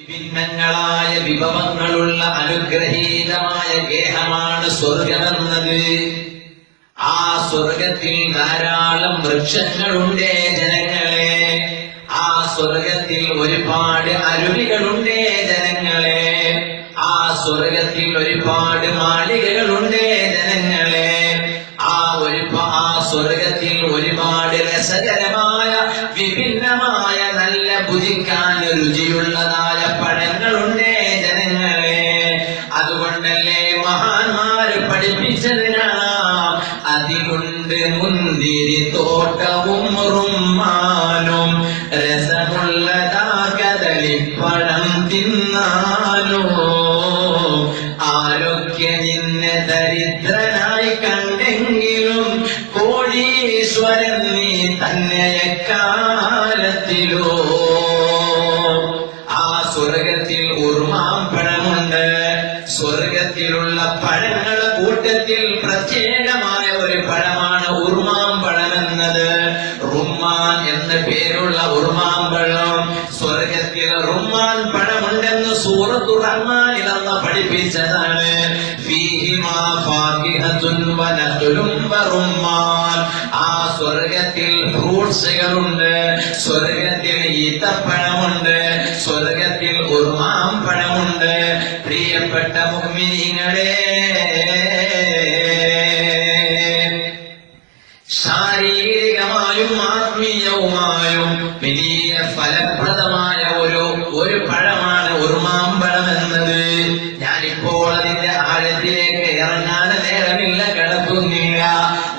വിഭിന്നങ്ങളായ വിഭവങ്ങളുള്ള അനുഗ്രഹീതമായ ഗേഹമാണ് സ്വർഗമെന്നത്. ആ സ്വർഗത്തിൽ ധാരാളം വൃക്ഷങ്ങളുണ്ടേ ജനങ്ങളെ. ആ സ്വർഗത്തിൽ ഒരുപാട് അരുവികളുണ്ടേ ജനങ്ങളെ. ആ സ്വർഗത്തിൽ ഒരുപാട് മാളികകളുണ്ടേ ജനങ്ങളെ. ആ സ്വർഗത്തിൽ ഒരുപാട് രസകരമായ വിഭിന്നമായ നല്ല ഭുജിക്കാൻ രുചിയുള്ളതായ പഴങ്ങളുണ്ടേ ജനങ്ങളെ. അതുകൊണ്ടല്ലേ മഹാന്മാര് പഠിപ്പിച്ചതിനാണ് അതികൊണ്ട് മുന്തിരി തോട്ടവും റുമ്മാനും രസമുള്ളതാ കദളിപ്പഴം തിന്നാനോ. ആരൊക്കെ നിന്നെ ദരിദ്രനായി കണ്ടെങ്കിലും കോടീശ്വരൻ നീ തന്നെ എക്കാലത്തിലോ. ആ സ്വർഗത്തിൽ ഉറുമാമ്പഴമുണ്ട്. സ്വർഗത്തിലുള്ള പഴങ്ങളുടെ കൂട്ടത്തിൽ പ്രത്യേകമായ ഒരു പഴമാണ് ഉറുമാമ്പഴം എന്നത്. റുമ്മാൻ എന്ന പേരുള്ള ഉറുമാമ്പഴം. സ്വർഗത്തിൽ റുമ്മാൻ പഴമുണ്ടെന്ന് സൂറത്തുർ റഹ്മാനിൽ അല്ലാഹു പഠിപ്പിച്ചതാണ്. ഫീഹിമാ ഫാകിഹത്തുൻ വനഖ്ലുൻ വറുമ്മാൻ. ആ സ്വർഗത്തിൽ ഫ്രൂട്ട്സുകളുണ്ട്, സ്വർഗത്തിൽ ഈത്തപ്പഴമുണ്ട്, സ്വർഗത്തിൽ ഉറുമാമ്പഴമുണ്ട്. പ്രിയപ്പെട്ട മുഅ്മിനീങ്ങളെ, ശാരീരികമായും ആത്മീയവുമായും വലിയ ഫലപ്രദമായ ഒരു പഴമാണ് ഉറുമാമ്പഴം എന്നത്. ഞാനിപ്പോൾ അതിന്റെ ആഴത്തിലേക്ക് ഇറങ്ങാൻ നേരമില്ല, കിടക്കുന്നില്ല.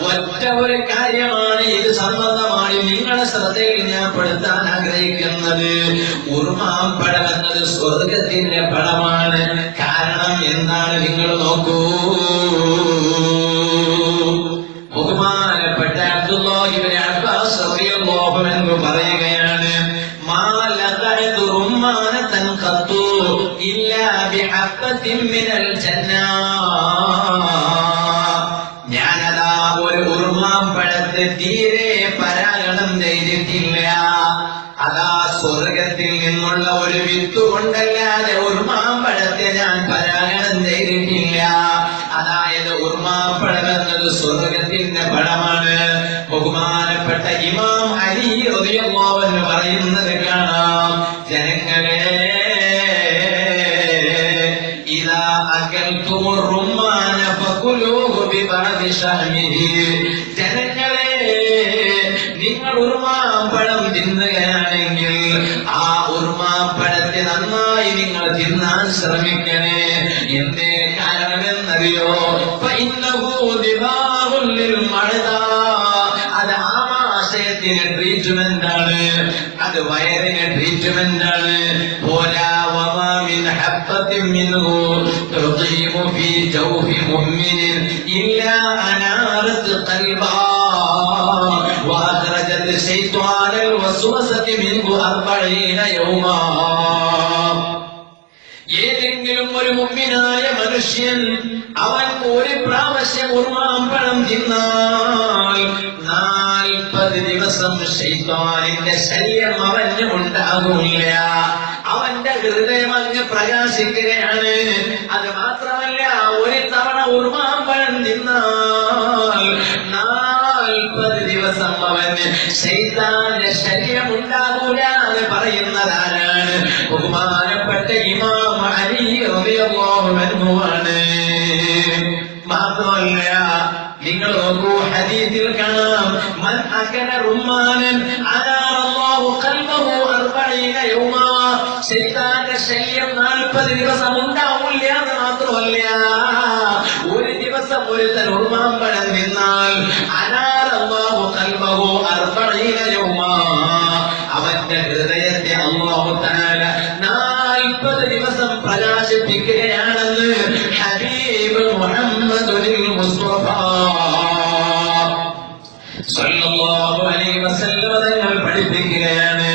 ഒറ്റ ഒരു കാര്യമാണ് ഇത് സംബന്ധമായി നിങ്ങളുടെ ശ്രദ്ധയിൽ ഞാൻ പെടുത്താൻ ആഗ്രഹിക്കുന്നത്. ഉറുമാമ്പഴം എന്നത് സ്വർഗത്തിന്റെ പഴമാണ്. കാരണം എന്താണ്? നിങ്ങൾ നോക്കൂ. ബഹുമാനപ്പെട്ട അബ്ദുല്ലാഹി ഇബ്നു അബ്ബാസ് റളിയല്ലാഹു അൻഹു പറയുകയാണ്, മാ ലഖഅതു റുമ്മാനതൻ ഖത്തു ഇല്ലാ ബിഹബ്ബത്തിൻ മിനൽ ജന്നാ. ഞാനതാ ഒരു ഉറുമാമ്പഴത്തെ തീരെ പരാഗണം ചെയ്തിട്ടില്ല. അതാ സ്വർഗത്തിൽ നിന്നുള്ള ഒരു വിത്ത് കൊണ്ടല്ലാതെ ഉറുമാമ്പഴത്തെ ഞാൻ പരാഗണം ചെയ്തിട്ടില്ല. അതായത് ഉറുമാമ്പഴം എന്നത് സ്വർഗത്തിന്റെ പഴമാണ്. ബഹുമാനപ്പെട്ട ഇമാം അലി റളിയല്ലാഹു അൻഹു പറയുന്നത് കാണാം, ജനങ്ങളെ, ഇദാ അകൽതുമുർ റുമ്മാന ഫകുലൂഹു ബിബഅദി ശഅമിഹി. ജനങ്ങളെ, നിങ്ങൾ ഉറുമാമ്പഴം തിന്നുകയാണെങ്കിൽ ആ ഉറുമാമ്പഴത്തെ നന്നായി നിങ്ങൾ തിന്നാൻ ശ്രമിക്കണേ. എന്തേ കാരണമെന്നറിയോ? അത് ആമാശയത്തിന് ട്രീറ്റ്മെന്റ് ആണ്, അത് വയറിന് ട്രീറ്റ്മെന്റ് ആണ്. ഏതെങ്കിലും ഒരു മുഅ്മിനായ മനുഷ്യൻ അവൻ ഒരു പ്രാവശ്യം ഉറുമാമ്പഴം തിന്നാൽ 40 ദിവസം ശൈത്താനിന്റെ ശല്യം അവന് ഉണ്ടാകില്ല. അവന്റെ ഹൃദയം അങ്ങ് പ്രകാശിക്കുകയാണ്. അത് മാത്രമല്ല, ഒരു തവണ ഉറുമാമ്പഴം തിന്നാൽ 40 ദിവസം അവന് ശൈത്താന്റെ ശല്യം ഉണ്ടാകൂല എന്ന് പറയുന്നതാരാണ്? ബഹുമാനപ്പെട്ട ഇമാം അലി റളിയല്ലാഹു അൻഹു ആണ്. മാത്രമല്ല, നിങ്ങൾ നോക്കൂ, ഹദീസിൽ കാണാം, മൻ അകല റുമ്മാനൻ അനാറല്ലാഹു ഖൽബഹു 40 യൗമാ. ശൈത്താന്റെ ശല്യം 40 ദിവസം ഉണ്ടാവില്ല എന്ന് മാത്രമല്ല, ഒരു ദിവസം ഒരുത്തൻ ഉറുമാമ്പഴം തിന്നാൽ അനാറല്ലാഹു ഖൽബഹു 40 യൗമാ. അവന്റെ ഹൃദയത്തെ അല്ലാഹു തആല 40 ദിവസം പ്രകാശിപ്പിക്കുകയാണെന്ന് ഹബീബ് മുഹമ്മദുൽ മുസ്തഫ സല്ലല്ലാഹു അലൈഹി വസല്ലം തങ്ങൾ പഠിപ്പിക്കുകയാണ്.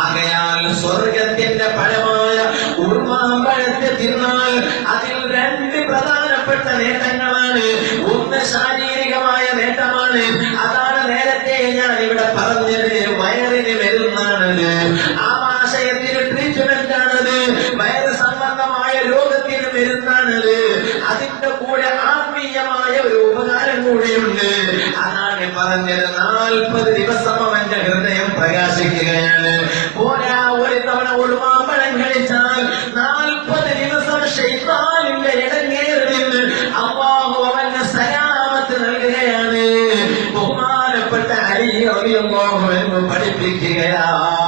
ആകയാൽ സ്വർഗത്തിന്റെ പഴമായ ഉറുമാമ്പഴത്തെ തിന്നാൽ അതിൽ 2 പ്രധാനപ്പെട്ട നേട്ടങ്ങളാണ്. ഒന്ന് ശാരീരികമായ നേട്ടമാണ്. അതാണ് നേരത്തെ ഞാൻ ഇവിടെ പറഞ്ഞത്. വയറിന് വരുന്നതാണത്, ആമാശയത്തിന് ട്രീറ്റ്മെന്റ് ആണത്. പറഞ്ഞത് 40 ദിവസം അവന്റെ ഹൃദയം പ്രകാശിക്കുകയാണ്. പോരാ, ഒരു തവണ ഉറുമാമ്പഴം കഴിച്ചാൽ 40 ദിവസം ശൈത്താനിന്റെ ഇടങ്ങേറിൽ നിന്ന് അല്ലാഹു അവന് സലാമത്ത് നൽകുകയാണ്. ബഹുമാനപ്പെട്ട അലി റളിയല്ലാഹു അൻഹു പഠിപ്പിക്കുകയാണ്.